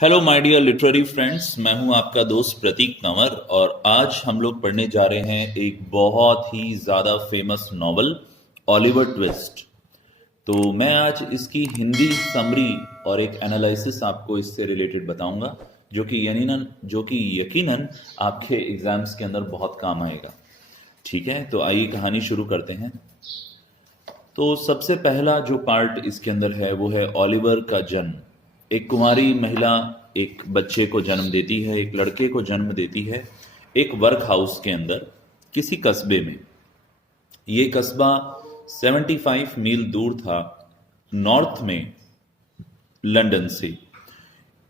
Hello my dear literary friends, मैं हूं आपका दोस्त प्रतीक कंवर और आज हम लोग पढ़ने जा रहे हैं एक बहुत ही ज़्यादा फेमस नॉवल ओलिवर ट्विस्ट। तो मैं आज इसकी हिंदी समरी और एक एनालिसिस आपको इससे रिलेटेड बताऊंगा जो कि यकीनन आपके एग्जाम्स के अंदर बहुत काम आएगा। ठीक है, तो आइए कहानी शुरू करते हैं। तो सबसे पहला जो पार्ट इसके अंदर है वो है ओलिवर का जन्म। एक कुंवारी महिला एक बच्चे को जन्म देती है, एक लड़के को जन्म देती है एक वर्क हाउस के अंदर किसी कस्बे में। ये कस्बा 75 मील दूर था नॉर्थ में लंदन से।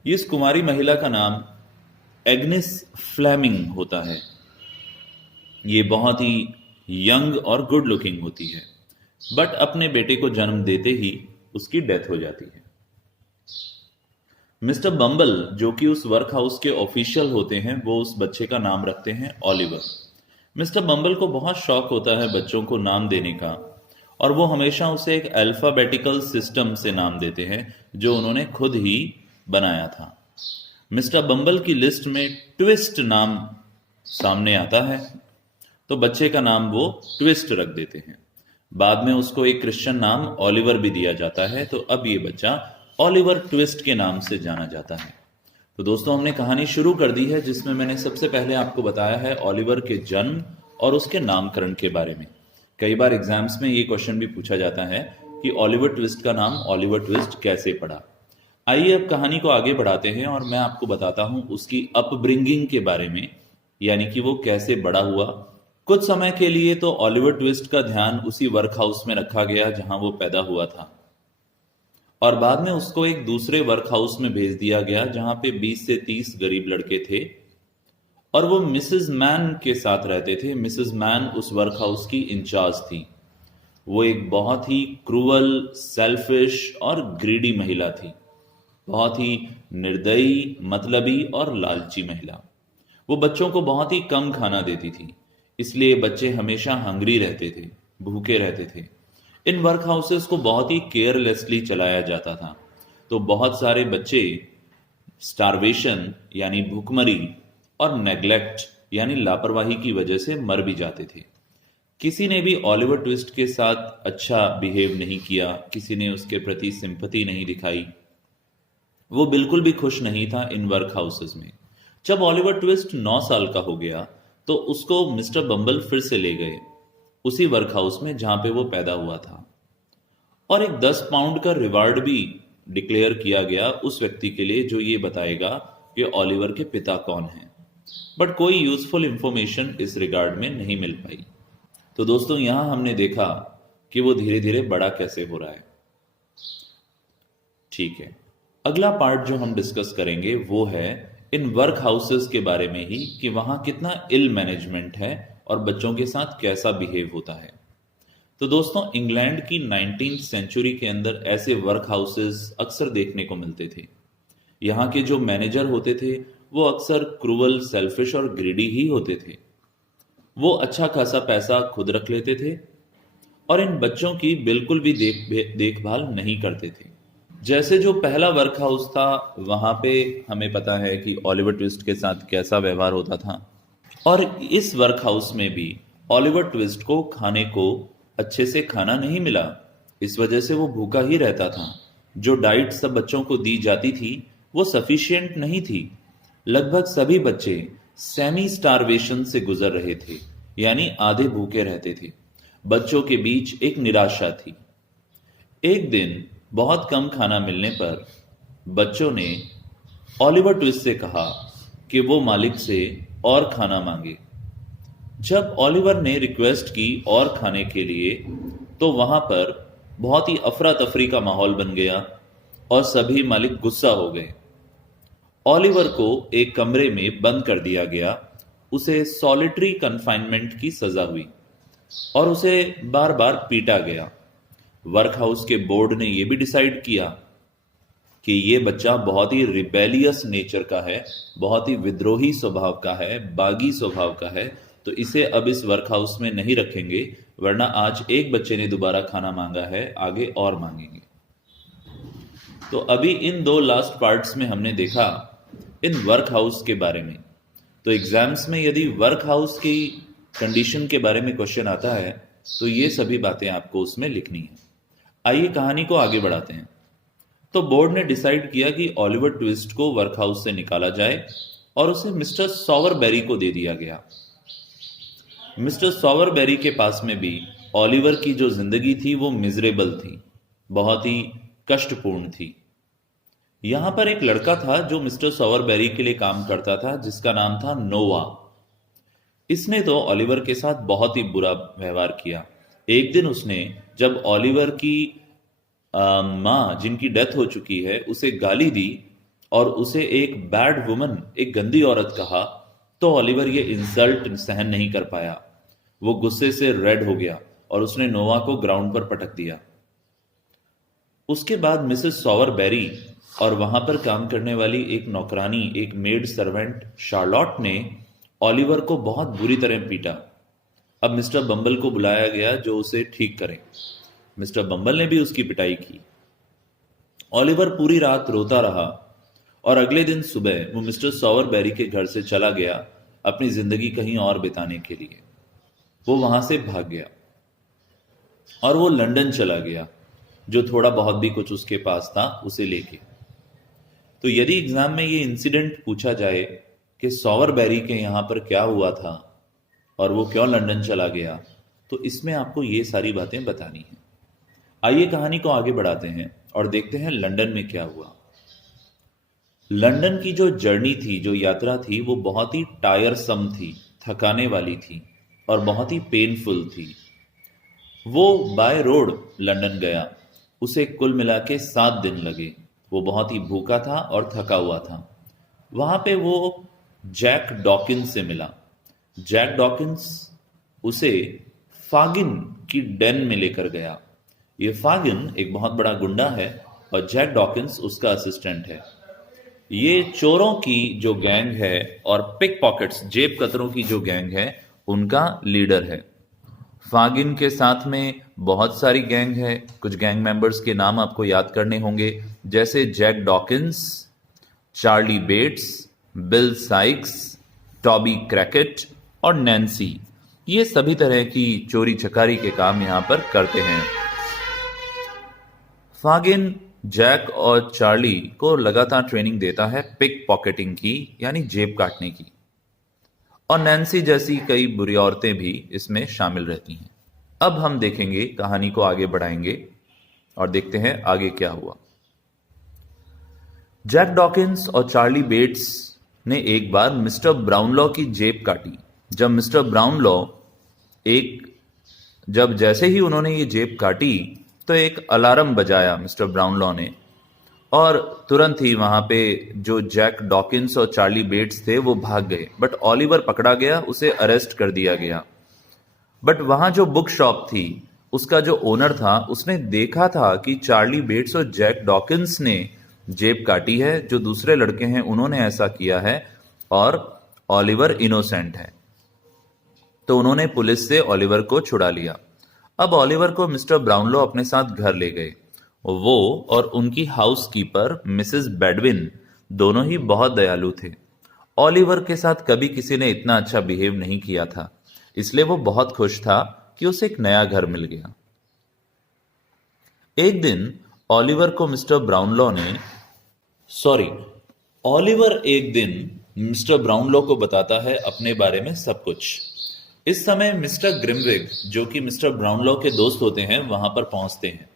इस कुंवारी महिला का नाम एग्नेस फ्लेमिंग होता है। ये बहुत ही यंग और गुड लुकिंग होती है, बट अपने बेटे को जन्म देते ही उसकी डेथ हो जाती है। मिस्टर बम्बल, जो कि उस वर्क हाउस के ऑफिशियल होते हैं, वो उस बच्चे का नाम रखते हैं ओलिवर। मिस्टर बम्बल को बहुत शौक होता है बच्चों को नाम देने का, और वो हमेशा उसे एक अल्फाबेटिकल सिस्टम से नाम देते हैं जो उन्होंने खुद ही बनाया था। मिस्टर बम्बल की लिस्ट में ट्विस्ट नाम सामने आता है, तो बच्चे का नाम वो ट्विस्ट रख देते हैं। बाद में उसको एक क्रिश्चियन नाम ओलिवर भी दिया जाता है, तो अब ये बच्चा ओलिवर ट्विस्ट के नाम से जाना जाता है। तो दोस्तों, हमने कहानी शुरू कर दी है जिसमें मैंने सबसे पहले आपको बताया है ओलिवर के जन्म और उसके नामकरण के बारे में। कई बार एग्जाम्स में ये क्वेश्चन भी पूछा जाता है कि ओलिवर ट्विस्ट का नाम ओलिवर ट्विस्ट कैसे पड़ा। आइए अब कहानी को आगे बढ़ाते हैं और मैं आपको बताता हूं उसकी अपब्रिंगिंग के बारे में, यानी कि वो कैसे बड़ा हुआ। कुछ समय के लिए तो ओलिवर ट्विस्ट का ध्यान उसी वर्क हाउस में रखा गया जहां वो पैदा हुआ था, और बाद में उसको एक दूसरे वर्क हाउस में भेज दिया गया जहां पे 20 से 30 गरीब लड़के थे, और वो मिसेस मैन के साथ रहते थे। मिसेस मैन उस वर्क हाउस की इंचार्ज थी। वो एक बहुत ही क्रूअल, सेल्फिश और ग्रीडी महिला थी। बहुत ही निर्दयी, मतलबी और लालची महिला। वो बच्चों को बहुत ही कम खाना देती थी, इसलिए बच्चे हमेशा हंग्री रहते थे, भूखे रहते थे। इन वर्क हाउसेस को बहुत ही केयरलेसली चलाया जाता था, तो बहुत सारे बच्चे स्टारवेशन यानी भूखमरी और नेग्लेक्ट यानी लापरवाही की वजह से मर भी जाते थे। किसी ने भी ओलिवर ट्विस्ट के साथ अच्छा बिहेव नहीं किया, किसी ने उसके प्रति सिंपैथी नहीं दिखाई। वो बिल्कुल भी खुश नहीं था इन वर्क हाउसेस में। जब ओलिवर ट्विस्ट 9 साल का हो गया तो उसको मिस्टर बम्बल फिर से ले गए उसी वर्क हाउस में जहां पे वो पैदा हुआ था, और एक 10 पाउंड का रिवार्ड भी डिक्लेयर किया गया उस व्यक्ति के लिए जो ये बताएगा कि ओलिवर के पिता कौन हैं। बट कोई यूजफुल इंफॉर्मेशन इस रिगार्ड में नहीं मिल पाई। तो दोस्तों, यहां हमने देखा कि वो धीरे धीरे बड़ा कैसे हो रहा है। ठीक है, अगला पार्ट जो हम डिस्कस करेंगे वो है इन वर्क हाउसेस के बारे में ही, कि वहां कितना इल मैनेजमेंट है और बच्चों के साथ कैसा बिहेव होता है। तो दोस्तों, इंग्लैंड की 19th सेंचुरी के अंदर ऐसे वर्क हाउसेस अक्सर देखने को मिलते थे। यहाँ के जो मैनेजर होते थे वो अक्सर क्रूअल, सेल्फिश और ग्रीडी ही होते थे। वो अच्छा खासा पैसा खुद रख लेते थे और इन बच्चों की बिल्कुल भी देखभाल नहीं करते थे। जैसे जो पहला वर्क हाउस था, वहां पे हमें पता है कि ओलिवर ट्विस्ट के साथ कैसा व्यवहार होता था, और इस वर्क हाउस में भी ओलिवर ट्विस्ट को खाने को अच्छे से खाना नहीं मिला। इस वजह से वो भूखा ही रहता था। जो डाइट सब बच्चों को दी जाती थी वो सफिशिएंट नहीं थी। लगभग सभी बच्चे सेमी स्टारवेशन से गुजर रहे थे, यानी आधे भूखे रहते थे। बच्चों के बीच एक निराशा थी। एक दिन बहुत कम खाना मिलने पर बच्चों ने ओलिवर ट्विस्ट से कहा कि वो मालिक से और खाना मांगे। जब ओलिवर ने रिक्वेस्ट की और खाने के लिए, तो वहां पर बहुत ही अफरा तफरी का माहौल बन गया और सभी मालिक गुस्सा हो गए। ओलिवर को एक कमरे में बंद कर दिया गया। उसे सॉलिटरी कन्फाइनमेंट की सजा हुई और उसे बार बार पीटा गया। वर्क हाउस के बोर्ड ने यह भी डिसाइड किया कि ये बच्चा बहुत ही रिबेलियस नेचर का है, बहुत ही विद्रोही स्वभाव का है, बागी स्वभाव का है, तो इसे अब इस वर्क हाउस में नहीं रखेंगे, वरना आज एक बच्चे ने दोबारा खाना मांगा है, आगे और मांगेंगे। तो अभी इन 2 लास्ट पार्ट्स में हमने देखा इन वर्क हाउस के बारे में। तो एग्जाम्स में यदि वर्क हाउस की कंडीशन के बारे में क्वेश्चन आता है तो ये सभी बातें आपको उसमें लिखनी है। आइए कहानी को आगे बढ़ाते हैं। तो बोर्ड ने डिसाइड किया कि ऑलिवर ट्विस्ट को वर्क हाउस से निकाला जाए और उसे मिस्टर सॉवरबेरी को दे दिया गया। मिस्टर सॉवरबेरी के पास में भी ऑलिवर की जो जिंदगी थी वो मिजरेबल थी, बहुत ही कष्टपूर्ण थी। यहां पर एक लड़का था जो मिस्टर सॉवरबेरी के लिए काम करता था, जिसका नाम था नोवा। इसने तो ऑलिवर के साथ बहुत ही बुरा व्यवहार किया। एक दिन उसने जब ऑलिवर की माँ, जिनकी डेथ हो चुकी है, उसे गाली दी और उसे एक बैड वुमन, एक गंदी औरत कहा, तो ऑलिवर ये इंसल्ट सहन नहीं कर पाया। वो गुस्से से रेड हो गया और उसने नोवा को ग्राउंड पर पटक दिया। उसके बाद मिसेस सॉवरबेरी और वहां पर काम करने वाली एक नौकरानी, एक मेड सर्वेंट शार्लॉट ने ऑलिवर को बहुत बुरी तरह पीटा। अब मिस्टर बम्बल को बुलाया गया जो उसे ठीक करे। मिस्टर बम्बल ने भी उसकी पिटाई की। ऑलिवर पूरी रात रोता रहा और अगले दिन सुबह वो मिस्टर सॉवरबेरी के घर से चला गया अपनी जिंदगी कहीं और बिताने के लिए। वो वहां से भाग गया और वो लंदन चला गया, जो थोड़ा बहुत भी कुछ उसके पास था उसे लेके। तो यदि एग्जाम में ये इंसिडेंट पूछा जाए कि सॉवरबेरी के यहां पर क्या हुआ था और वो क्यों लंदन चला गया, तो इसमें आपको ये सारी बातें बतानी है। आइए कहानी को आगे बढ़ाते हैं और देखते हैं लंदन में क्या हुआ। लंदन की जो जर्नी थी, जो यात्रा थी, वो बहुत ही टायरसम थी, थकाने वाली थी और बहुत ही पेनफुल थी। वो बाय रोड लंदन गया। उसे कुल मिला के 7 दिन लगे। वो बहुत ही भूखा था और थका हुआ था। वहां पे वो जैक डॉकिंस से मिला। जैक डॉकिंस उसे फागिन की डेन में लेकर गया। ये फागिन एक बहुत बड़ा गुंडा है और जैक डॉकिंस उसका असिस्टेंट है। ये चोरों की जो गैंग है और पिक पॉकेट्स, जेब कतरों की जो गैंग है, उनका लीडर है। फागिन के साथ में बहुत सारी गैंग है। कुछ गैंग मेंबर्स के नाम आपको याद करने होंगे, जैसे Jack Dawkins, Charlie Bates, Bill Sikes, Toby Crackit और नैन्सी। ये सभी तरह की चोरी चकारी के काम यहां पर करते हैं। फागिन जैक और चार्ली को लगातार ट्रेनिंग देता है पिक पॉकेटिंग की, यानी जेब काटने की। और नैन्सी जैसी कई बुरी औरतें भी इसमें शामिल रहती हैं। अब हम देखेंगे, कहानी को आगे बढ़ाएंगे और देखते हैं आगे क्या हुआ। जैक डॉकिंस और चार्ली बेट्स ने एक बार मिस्टर ब्राउनलॉ की जेब काटी। जब मिस्टर ब्राउनलॉ जब जैसे ही उन्होंने ये जेब काटी तो एक अलार्म बजाया मिस्टर ब्राउनलॉ ने, और तुरंत ही वहां पे जो जैक डॉकिंस और चार्ली बेट्स थे वो भाग गए। बट ऑलिवर पकड़ा गया, उसे अरेस्ट कर दिया गया। बट वहां जो बुक शॉप थी, उसका जो ओनर था, उसने देखा था कि चार्ली बेट्स और जैक डॉकिंस ने जेब काटी है, जो दूसरे लड़के हैं उन्होंने ऐसा किया है और ऑलिवर इनोसेंट है। तो उन्होंने पुलिस से ऑलिवर को छुड़ा लिया। अब ऑलिवर को मिस्टर ब्राउनलॉ अपने साथ घर ले गए। वो और उनकी हाउसकीपर मिसेस बेडविन दोनों ही बहुत दयालु थे। ऑलिवर के साथ कभी किसी ने इतना अच्छा बिहेव नहीं किया था, इसलिए वो बहुत खुश था कि उसे एक नया घर मिल गया। एक दिन ऑलिवर को मिस्टर ब्राउनलॉ ने ऑलिवर एक दिन मिस्टर ब्राउनलॉ को बताता है अपने बारे में सब कुछ। इस समय मिस्टर ग्रिमविग, जो कि मिस्टर ब्राउनलॉ के दोस्त होते हैं, वहां पर पहुंचते हैं।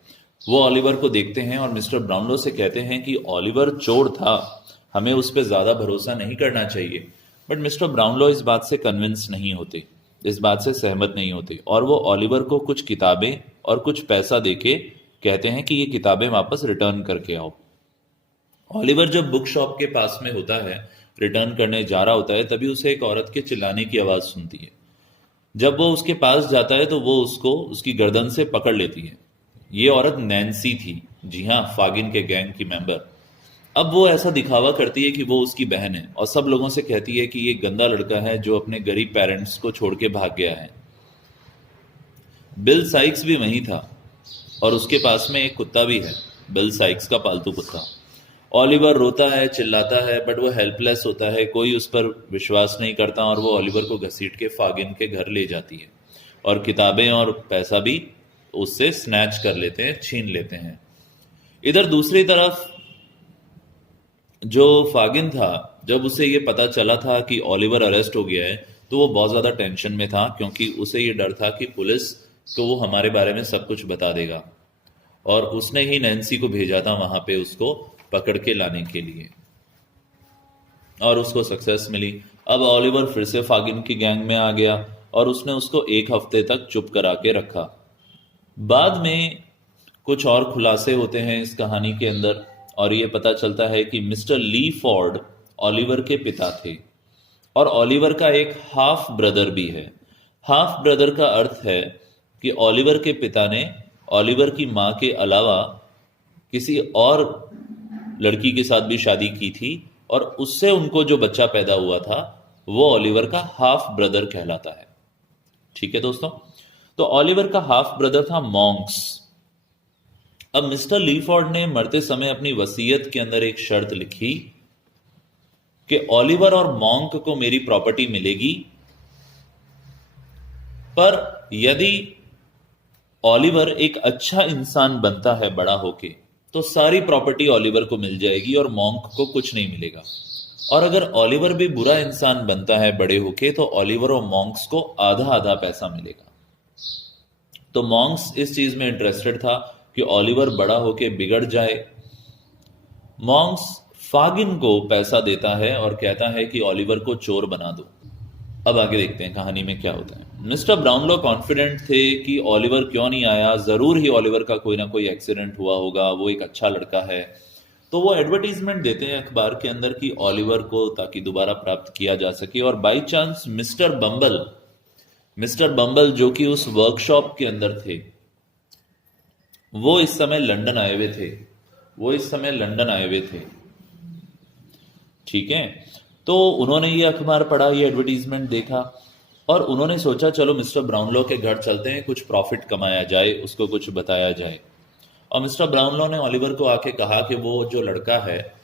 वो ऑलिवर को देखते हैं और मिस्टर ब्राउनलॉ से कहते हैं कि ऑलिवर चोर था, हमें उस पर ज्यादा भरोसा नहीं करना चाहिए। बट मिस्टर ब्राउनलॉ इस बात से कन्विंस नहीं होते, इस बात से सहमत नहीं होते, और वो ऑलिवर को कुछ किताबें और कुछ पैसा देके कहते हैं कि ये किताबें वापस रिटर्न करके आओ। ऑलिवर जब बुक शॉप के पास में होता है, रिटर्न करने जा रहा होता है, तभी उसे एक औरत के चिल्लाने की आवाज सुनती है। जब वो उसके पास जाता है तो वो उसको उसकी गर्दन से पकड़ लेती है। ये औरत नैन्सी थी, जी हाँ, फागिन के गैंग की मेंबर। अब वो ऐसा दिखावा करती है कि वो उसकी बहन है और सब लोगों से कहती है कि ये गंदा लड़का है जो अपने गरीब पेरेंट्स को छोड़ के भाग गया है। बिल साइक्स भी वहीं था और उसके पास में एक कुत्ता भी है। बिल साइक्स का पालतू कुत्ता। ऑलिवर रोता है, चिल्लाता है, बट वो हेल्पलेस होता है, कोई उस पर विश्वास नहीं करता और वो ऑलिवर को घसीट के फागिन के घर ले जाती है और किताबें और पैसा भी उससे स्नैच कर लेते हैं, छीन लेते हैं। इधर दूसरी तरफ जो फागिन था, जब उसे ये पता चला था कि ऑलिवर अरेस्ट हो गया है तो वो बहुत ज़्यादा टेंशन में था, क्योंकि उसे ये डर था कि पुलिस को वो हमारे बारे में सब कुछ बता देगा। और उसने ही नैन्सी को भेजा था वहां पे उसको पकड़ के लाने के लिए, और उसको सक्सेस मिली। अब ऑलिवर फिर से फागिन की गैंग में आ गया और उसने उसको 1 हफ्ते तक चुप करा के रखा। बाद में कुछ और खुलासे होते हैं इस कहानी के अंदर, और ये पता चलता है कि मिस्टर ली फॉर्ड ऑलिवर के पिता थे और ऑलिवर का एक हाफ ब्रदर भी है। हाफ ब्रदर का अर्थ है कि ऑलिवर के पिता ने ऑलिवर की मां के अलावा किसी और लड़की के साथ भी शादी की थी और उससे उनको जो बच्चा पैदा हुआ था वो ऑलिवर का हाफ ब्रदर कहलाता है। ठीक है दोस्तों, तो ऑलिवर का हाफ ब्रदर था मॉन्क्स। अब मिस्टर लीफोर्ड ने मरते समय अपनी वसीयत के अंदर एक शर्त लिखी कि ऑलिवर और मॉन्क को मेरी प्रॉपर्टी मिलेगी, पर यदि ऑलिवर एक अच्छा इंसान बनता है बड़ा होके तो सारी प्रॉपर्टी ऑलिवर को मिल जाएगी और मॉन्क को कुछ नहीं मिलेगा। और अगर ऑलिवर भी बुरा इंसान बनता है बड़े होके तो ऑलिवर और मॉन्क्स को आधा आधा पैसा मिलेगा। तो मॉन्क्स इस चीज में इंटरेस्टेड था कि ऑलिवर बड़ा होके बिगड़ जाए। मॉन्क्स फागिन को पैसा देता है और कहता है कि ऑलिवर को चोर बना दो। अब आगे देखते हैं कहानी में क्या होता है। मिस्टर ब्राउनलो कॉन्फिडेंट थे कि ऑलिवर क्यों नहीं आया, जरूर ही ऑलिवर का कोई ना कोई एक्सीडेंट हुआ होगा, वो एक अच्छा लड़का है। तो वो एडवर्टीजमेंट देते हैं अखबार के अंदर कि ऑलिवर को ताकि दोबारा प्राप्त किया जा सके। और बाई चांस मिस्टर बम्बल जो कि उस वर्कशॉप के अंदर थे, वो इस समय लंदन आए हुए थे। ठीक है, तो उन्होंने ये अखबार पढ़ा, ये एडवर्टीजमेंट देखा और उन्होंने सोचा चलो मिस्टर ब्राउनलो के घर चलते हैं, कुछ प्रॉफिट कमाया जाए, उसको कुछ बताया जाए। और मिस्टर ब्राउनलो ने ऑलिवर को आके कहा कि वो जो लड़का है,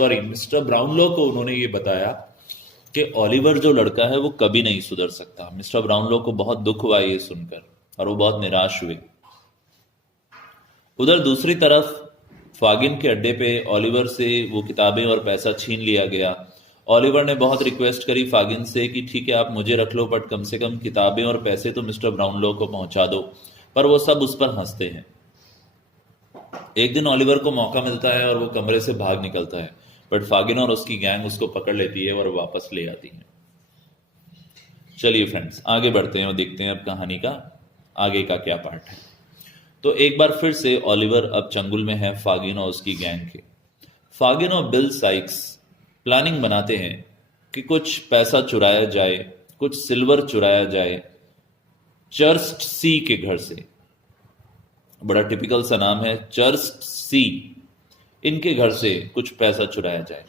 मिस्टर ब्राउनलो को उन्होंने ये बताया कि ऑलिवर जो लड़का है वो कभी नहीं सुधर सकता। मिस्टर ब्राउनलो को बहुत दुख हुआ ये सुनकर और वो बहुत निराश हुए। उधर दूसरी तरफ फागिन के अड्डे पे ऑलिवर से वो किताबें और पैसा छीन लिया गया। ऑलिवर ने बहुत रिक्वेस्ट करी फागिन से कि ठीक है आप मुझे रख लो, बट कम से कम किताबें और पैसे तो मिस्टर ब्राउनलो को पहुंचा दो, पर वो सब उस पर हंसते हैं। एक दिन ऑलिवर को मौका मिलता है और वो कमरे से भाग निकलता है, बट फागिन और उसकी गैंग उसको पकड़ लेती है और वापस ले आती है। चलिए फ्रेंड्स, आगे बढ़ते हैं और देखते हैं अब कहानी का आगे का क्या पार्ट है। तो एक बार फिर से ऑलिवर अब चंगुल में है फागिन और उसकी गैंग के। फागिन और बिल साइक्स प्लानिंग बनाते हैं कि कुछ पैसा चुराया जाए, कुछ सिल्वर चुराया जाए चर्स्ट सी के घर से। बड़ा टिपिकल सा नाम है, चर्स्ट सी। इनके घर से कुछ पैसा चुराया जाए।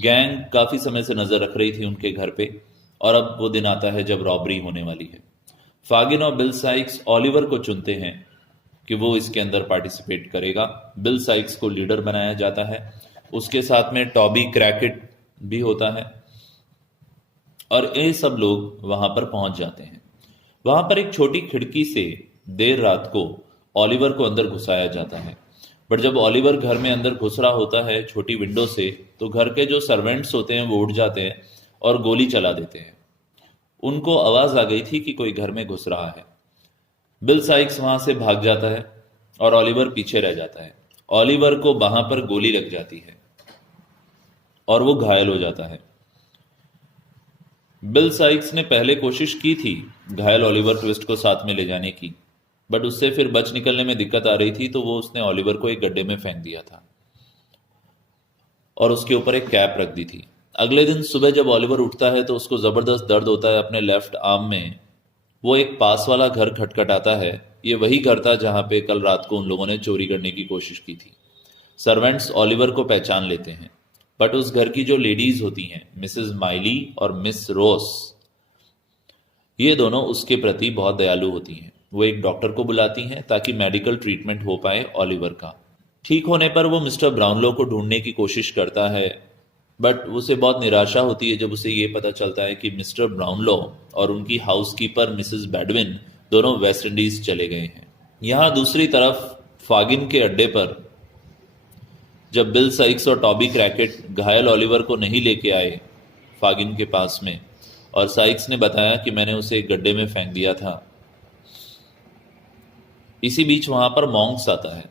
गैंग काफी समय से नजर रख रही थी उनके घर पे और अब वो दिन आता है जब रॉबरी होने वाली है। फागिन और बिल साइक्स ऑलिवर को चुनते हैं कि वो इसके अंदर पार्टिसिपेट करेगा। बिल साइक्स को लीडर बनाया जाता है, उसके साथ में टॉबी क्रैकेट भी होता है और ये सब लोग वहां पर पहुंच जाते हैं। वहां पर एक छोटी खिड़की से देर रात को ऑलिवर को अंदर घुसाया जाता है, बट जब ऑलिवर घर में अंदर घुस रहा होता है छोटी विंडो से, तो घर के जो सर्वेंट्स होते हैं वो उठ जाते हैं और गोली चला देते हैं। उनको आवाज आ गई थी कि कोई घर में घुस रहा है। बिल साइक्स वहां से भाग जाता है और ऑलिवर पीछे रह जाता है। ऑलिवर को वहां पर गोली लग जाती है और वो घायल हो जाता है। बिल साइक्स ने पहले कोशिश की थी घायल ऑलिवर ट्विस्ट को साथ में ले जाने की, बट उससे फिर बच निकलने में दिक्कत आ रही थी, तो वो उसने ऑलिवर को एक गड्ढे में फेंक दिया था और उसके ऊपर एक कैप रख दी थी। अगले दिन सुबह जब ऑलिवर उठता है तो उसको जबरदस्त दर्द होता है अपने लेफ्ट आर्म में। वो एक पास वाला घर खटखटाता है। ये वही घर था जहां पे कल रात को उन लोगों ने चोरी करने की कोशिश की थी। सर्वेंट्स ऑलिवर को पहचान लेते हैं, बट उस घर की जो लेडीज होती हैं, मिसेस माइली और मिस रोस, ये दोनों उसके प्रति बहुत दयालु होती हैं। वो एक डॉक्टर को बुलाती हैं ताकि मेडिकल ट्रीटमेंट हो पाए ऑलिवर का। ठीक होने पर वो मिस्टर ब्राउनलो को ढूंढने की कोशिश करता है, बट उसे बहुत निराशा होती है जब उसे ये पता चलता है कि मिस्टर ब्राउनलो और उनकी हाउसकीपर मिसेस बैडविन दोनों वेस्ट इंडीज चले गए हैं। यहाँ दूसरी तरफ फागिन के अड्डे पर जब बिल साइक्स और टॉबी क्रैकेट घायल ओलिवर को नहीं लेके आए फागिन के पास में, और साइक्स ने बताया कि मैंने उसे एक गड्ढे में फेंक दिया था, इसी बीच वहां पर मॉन्क्स आता है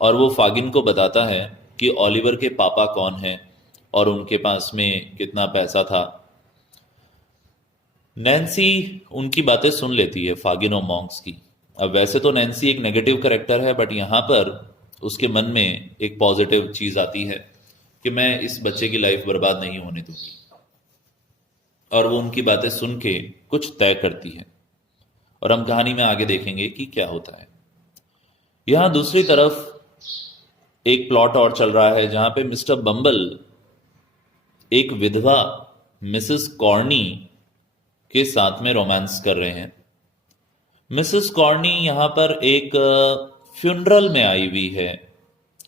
और वो फागिन को बताता है कि ओलिवर के पापा कौन हैं और उनके पास में कितना पैसा था। नैन्सी उनकी बातें सुन लेती है, फागिन और मॉन्क्स की। अब वैसे तो नैन्सी एक नेगेटिव कैरेक्टर है, बट यहाँ पर उसके मन में एक पॉजिटिव चीज आती है कि मैं इस बच्चे की लाइफ बर्बाद नहीं होने दूंगी, और वो उनकी बातें सुन के कुछ तय करती है। और हम कहानी में आगे देखेंगे कि क्या होता है। यहां दूसरी तरफ एक प्लॉट और चल रहा है जहां पे मिस्टर बम्बल एक विधवा मिसेस कॉर्नी के साथ में रोमांस कर रहे हैं। मिसेस कॉर्नी यहां पर एक फ्यूनरल में आई हुई है।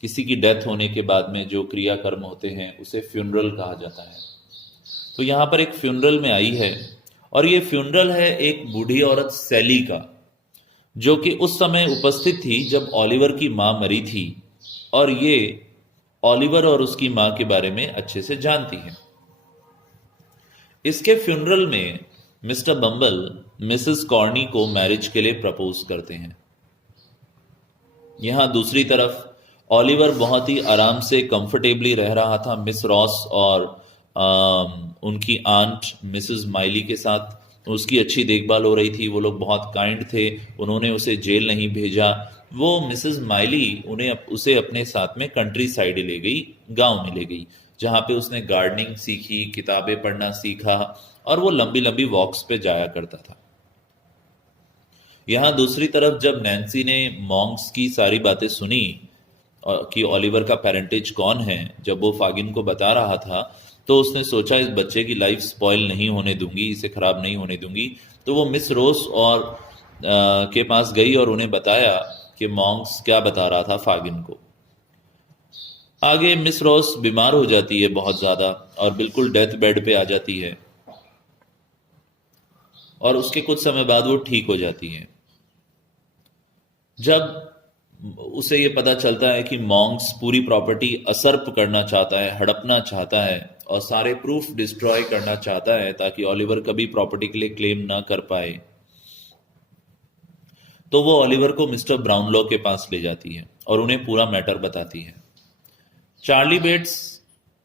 किसी की डेथ होने के बाद में जो क्रियाकर्म होते हैं उसे फ्यूनरल कहा जाता है। तो यहां पर एक फ्यूनरल में आई है, और ये फ्यूनरल है एक बूढ़ी औरत सैली का, जो कि उस समय उपस्थित थी जब ओलिवर की मां मरी थी, और ये ओलिवर और उसकी मां के बारे में अच्छे से जानती है। इसके फ्यूनरल में मिस्टर बम्बल मिसेस कॉर्नी को मैरिज के लिए प्रपोज करते हैं। यहां दूसरी तरफ ओलिवर बहुत ही आराम से कंफर्टेबली रह रहा था मिस रॉस और उनकी आंट मिसेस माइली के साथ। उसकी अच्छी देखभाल हो रही थी, वो लोग बहुत काइंड थे, उन्होंने उसे जेल नहीं भेजा। वो मिसेस माइली उसे अपने साथ में कंट्री साइड ले गई, गांव में ले गई, जहां पे उसने गार्डनिंग सीखी, किताबें पढ़ना सीखा, और वो लंबी लंबी वॉक्स पे जाया करता था। यहां दूसरी तरफ जब नैन्सी ने मॉन्क्स की सारी बातें सुनी कि ओलिवर का पेरेंटेज कौन है, जब वो फागिन को बता रहा था, तो उसने सोचा इस बच्चे की लाइफ स्पॉइल नहीं होने दूंगी, इसे खराब नहीं होने दूंगी। तो वो मिस रोस और के पास गई और उन्हें बताया कि मॉन्क्स क्या बता रहा था फागिन को। आगे मिस रोस बीमार हो जाती है बहुत ज्यादा, और बिल्कुल डेथ बेड पे आ जाती है, और उसके कुछ समय बाद वो ठीक हो जाती है। जब उसे ये पता चलता है कि मॉन्क्स पूरी प्रॉपर्टी असर्प करना चाहता है, हड़पना चाहता है, और सारे प्रूफ डिस्ट्रॉय करना चाहता है ताकि ओलिवर कभी प्रॉपर्टी के लिए क्लेम ना कर पाए, तो वो ओलिवर को मिस्टर ब्राउनलो के पास ले जाती है और उन्हें पूरा मैटर बताती है। चार्ली बेट्स,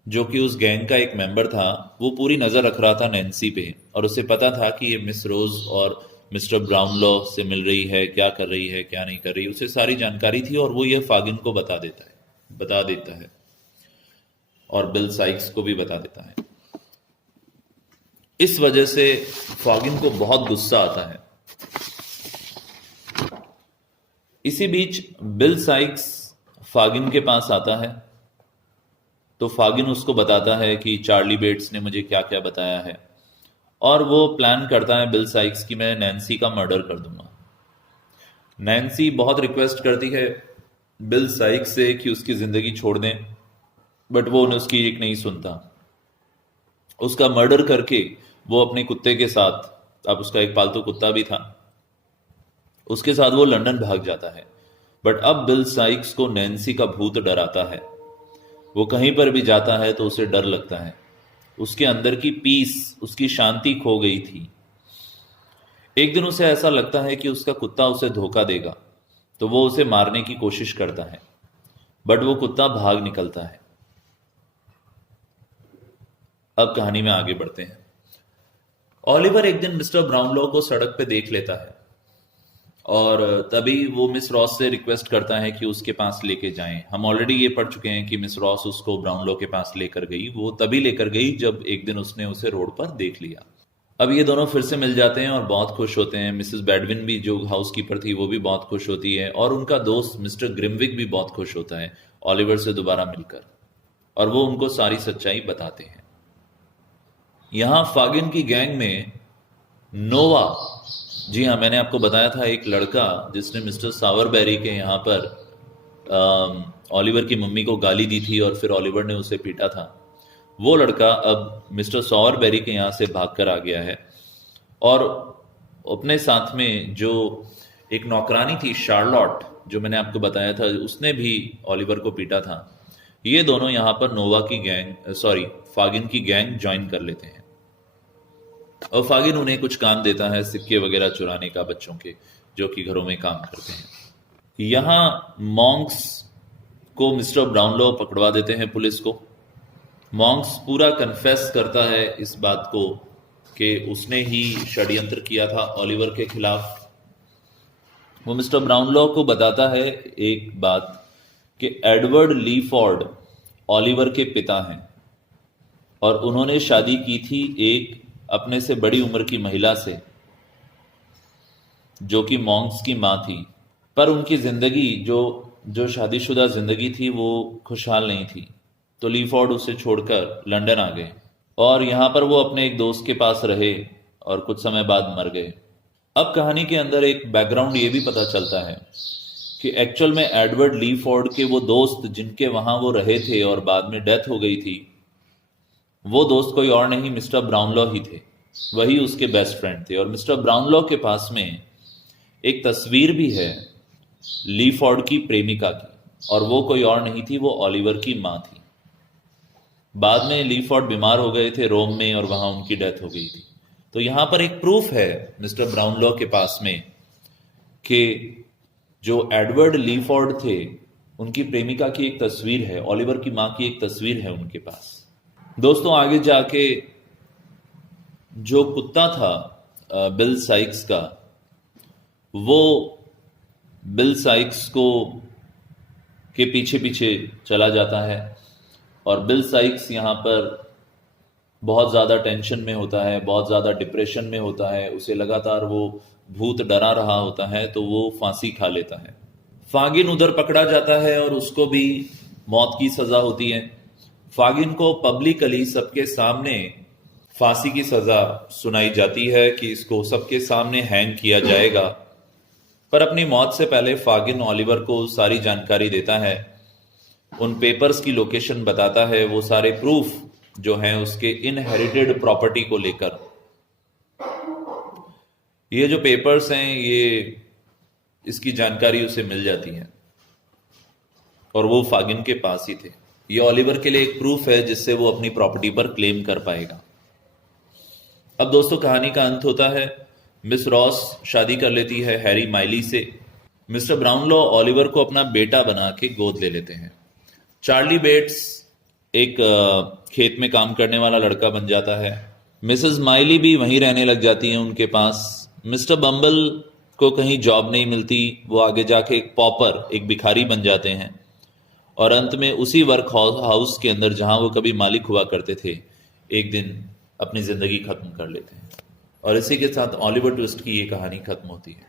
जो कि उस गैंग का एक मेंबर था, वो पूरी नजर रख रहा था नैन्सी पे, और उसे पता था कि ये मिस रोज और मिस्टर ब्राउनलो से मिल रही है, क्या कर रही है, क्या नहीं कर रही, उसे सारी जानकारी थी, और वो ये फागिन को बता देता है, और बिल साइक्स को भी बता देता है। इस वजह से फागिन को बहुत गुस्सा आता है। इसी बीच बिल साइक्स फागिन के पास आता है, तो फागिन उसको बताता है कि चार्ली बेट्स ने मुझे क्या क्या बताया है, और वो प्लान करता है बिल साइक्स की मैं नैन्सी का मर्डर कर दूंगा। नैन्सी बहुत रिक्वेस्ट करती है बिल साइक्स से कि उसकी जिंदगी छोड़ दें, बट वो उन्हें उसकी एक नहीं सुनता। उसका मर्डर करके वो अपने कुत्ते के साथ, अब उसका एक पालतू कुत्ता भी था, उसके साथ वो लंदन भाग जाता है। बट अब बिल साइक्स को नैन्सी का भूत डराता है। वो कहीं पर भी जाता है तो उसे डर लगता है। उसके अंदर की पीस, उसकी शांति खो गई थी। एक दिन उसे ऐसा लगता है कि उसका कुत्ता उसे धोखा देगा, तो वो उसे मारने की कोशिश करता है, बट वो कुत्ता भाग निकलता है। अब कहानी में आगे बढ़ते हैं। ओलिवर एक दिन मिस्टर ब्राउनलो को सड़क पे देख लेता है, और तभी वो मिस रॉस से रिक्वेस्ट करता है कि उसके पास लेके जाएं। हम ऑलरेडी ये पढ़ चुके हैं कि मिस रॉस उसको ब्राउनलो के पास लेकर गई। वो तभी लेकर गई जब एक दिन उसने उसे रोड पर देख लिया। अब ये दोनों फिर से मिल जाते हैं और बहुत खुश होते हैं। मिसेस बैडविन भी, जो हाउसकीपर थी, वो भी बहुत खुश होती है, और उनका दोस्त मिस्टर ग्रिमविक भी बहुत खुश होता है ओलिवर से दोबारा मिलकर, और वो उनको सारी सच्चाई बताते हैं। यहां फागिन की गैंग में नोवा, जी हाँ, मैंने आपको बताया था एक लड़का जिसने मिस्टर सावरबेरी के यहाँ पर ऑलिवर की मम्मी को गाली दी थी और फिर ऑलिवर ने उसे पीटा था, वो लड़का अब मिस्टर सॉवरबेरी के यहाँ से भागकर आ गया है और अपने साथ में जो एक नौकरानी थी शार्लॉट, जो मैंने आपको बताया था, उसने भी ऑलिवर को पीटा था। ये दोनों यहाँ पर फागिन की गैंग ज्वाइन कर लेते हैं और फागिन उन्हें कुछ काम देता है सिक्के वगैरह चुराने का बच्चों के, जो कि घरों में काम करते हैं। यहाँ मॉन्क्स को मिस्टर ब्राउनलो पकड़वा देते हैं पुलिस को। मॉन्क्स पूरा कन्फेस करता है इस बात को कि उसने ही षड्यंत्र किया था ऑलिवर के खिलाफ। वो मिस्टर ब्राउनलो को बताता है एक बात कि एडवर्ड लीफोर्ड ऑलिवर के पिता हैं और उन्होंने शादी की थी एक अपने से बड़ी उम्र की महिला से, जो कि मॉन्क्स की मां थी। पर उनकी जिंदगी जो शादीशुदा जिंदगी थी वो खुशहाल नहीं थी, तो लीफोर्ड उसे छोड़कर लंदन आ गए और यहाँ पर वो अपने एक दोस्त के पास रहे और कुछ समय बाद मर गए। अब कहानी के अंदर एक बैकग्राउंड ये भी पता चलता है कि एक्चुअल में एडवर्ड लीफोर्ड के वो दोस्त जिनके वहां वो रहे थे और बाद में डेथ हो गई थी, वो दोस्त कोई और नहीं मिस्टर ब्राउनलो ही थे। वही उसके बेस्ट फ्रेंड थे और मिस्टर ब्राउनलो के पास में एक तस्वीर भी है लीफोर्ड की प्रेमिका की और वो कोई और नहीं थी, वो ऑलिवर की मां थी। बाद में लीफोर्ड बीमार हो गए थे रोम में और वहां उनकी डेथ हो गई थी। तो यहां पर एक प्रूफ है मिस्टर ब्राउनलो के पास में कि जो एडवर्ड लीफोर्ड थे उनकी प्रेमिका की एक तस्वीर है, ऑलिवर की मां की एक तस्वीर है उनके पास। दोस्तों आगे जाके जो कुत्ता था बिल साइक्स का, वो बिल साइक्स को के पीछे पीछे चला जाता है और बिल साइक्स यहाँ पर बहुत ज़्यादा टेंशन में होता है, बहुत ज़्यादा डिप्रेशन में होता है, उसे लगातार वो भूत डरा रहा होता है, तो वो फांसी खा लेता है। फागिन उधर पकड़ा जाता है और उसको भी मौत की सज़ा होती है। फागिन को पब्लिकली सबके सामने फांसी की सज़ा सुनाई जाती है कि इसको सबके सामने हैंग किया जाएगा। पर अपनी मौत से पहले फागिन ऑलिवर को सारी जानकारी देता है, उन पेपर्स की लोकेशन बताता है, वो सारे प्रूफ जो हैं उसके इनहेरिटेड प्रॉपर्टी को लेकर। ये जो पेपर्स हैं ये इसकी जानकारी उसे मिल जाती है और वो फागिन के पास ही थे। ये ऑलिवर के लिए एक प्रूफ है जिससे वो अपनी प्रॉपर्टी पर क्लेम कर पाएगा। अब दोस्तों कहानी का अंत होता है। मिस रॉस शादी कर लेती है हैरी माइली से। मिस्टर ब्राउनलो ऑलिवर को अपना बेटा बना के गोद ले लेते हैं। चार्ली बेट्स एक खेत में काम करने वाला लड़का बन जाता है। मिसेस माइली भी वहीं रहने लग जाती हैं उनके पास। मिस्टर बम्बल को कहीं जॉब नहीं मिलती, वो आगे जाके एक पॉपर, एक भिखारी बन जाते हैं और अंत में उसी वर्क हाउस के अंदर जहां वो कभी मालिक हुआ करते थे, एक दिन अपनी जिंदगी खत्म कर लेते हैं। और इसी के साथ ऑलिवर ट्विस्ट की ये कहानी खत्म होती है।